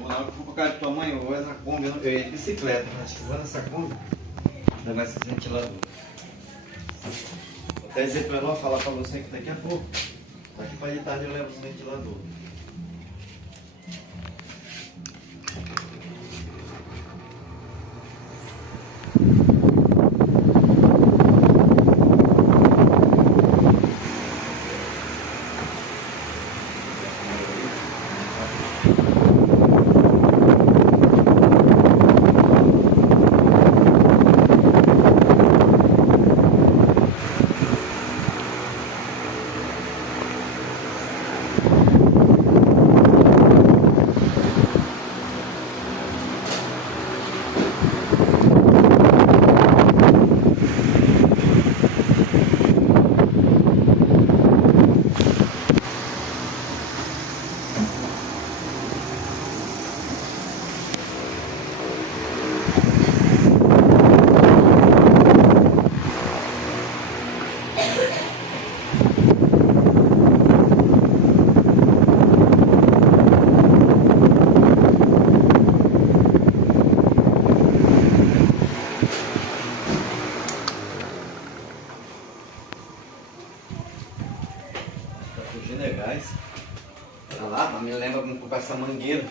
Na hora que eu for pra casa de tua mãe, eu vou essa Kombi, eu ia de bicicleta, mas acho que vou nessa Kombi, levar esses ventiladores. Vou até dizer pra ela, falar pra você que daqui a pouco, daqui pra de tarde eu levo os ventiladores. Tá fugindo é gás. Olha lá, me lembra como comprar essa mangueira.